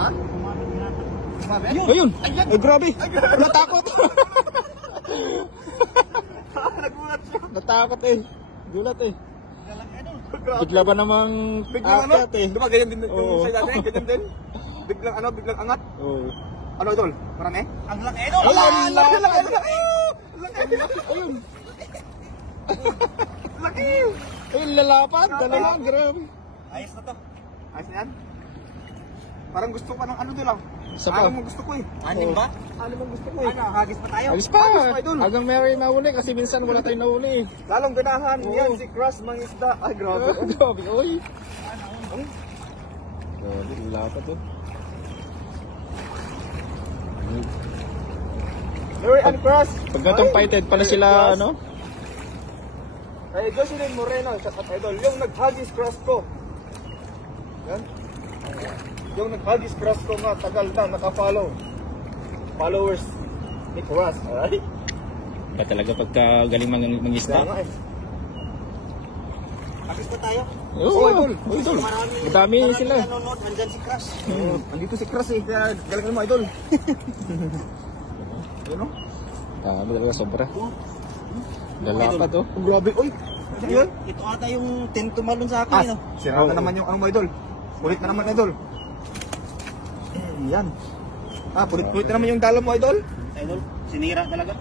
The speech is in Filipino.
Ha? Ayun! Ay, grabe! Natakot! Nagulat siya. Natakot eh. Gulat eh. Grabe. Bigla ba namang Biglang ano? akyat eh. Diba ganyan din Oo. yung sa dati? Ganyan din? Biglang ano? Biglang angat? Oo. Ano idol? Marami? Ang laki idol! Ala, Ang laki! Ang laki! Ang laki! Ayun! Laki! Ayun, lalapan! Dalawa, grabe. Ayos na to. Ayos na yan? Parang gusto pa ng ano doon lang. Isa pa. Ano mong gusto ko eh? Anim ba? Ano mong gusto ko eh? Ano, hagis pa tayo? Alis pa! Ayos pa, idol. Hanggang may nahuli kasi minsan wala tayong nahuli eh. Lalong ganahan Oo. yan si Crush Mangisda. Ay grabe. Grabe, oy! Grabe, lalapan to. Larry and Crush. Pag gatong fighted pala sila, ano? Kay Jocelyn Moreno, shout out idol. Yung nag-huggies crush ko. Yan. Yung nag-huggies crush ko nga, tagal na, naka-follow. Followers ni Crush. Alright? Ba talaga pagka galing mangisda? Kaya nga eh. Hagis pa tayo? Oo, idol. Oo, idol. Madami sila. Nanonood, nandyan si Crush. Andito si Crush eh, kaya galing mo idol. Yun o? Dami talaga, sobra. Lalapan to. Ang grabe, oy. Yun? Ito ata yung tent tumalon sa akin, Ah, no? sira na naman yung ano mo idol. Ulit na naman idol. Yan. Ah, pulit-pulit na naman yung dalo mo idol. Idol, sinira talaga.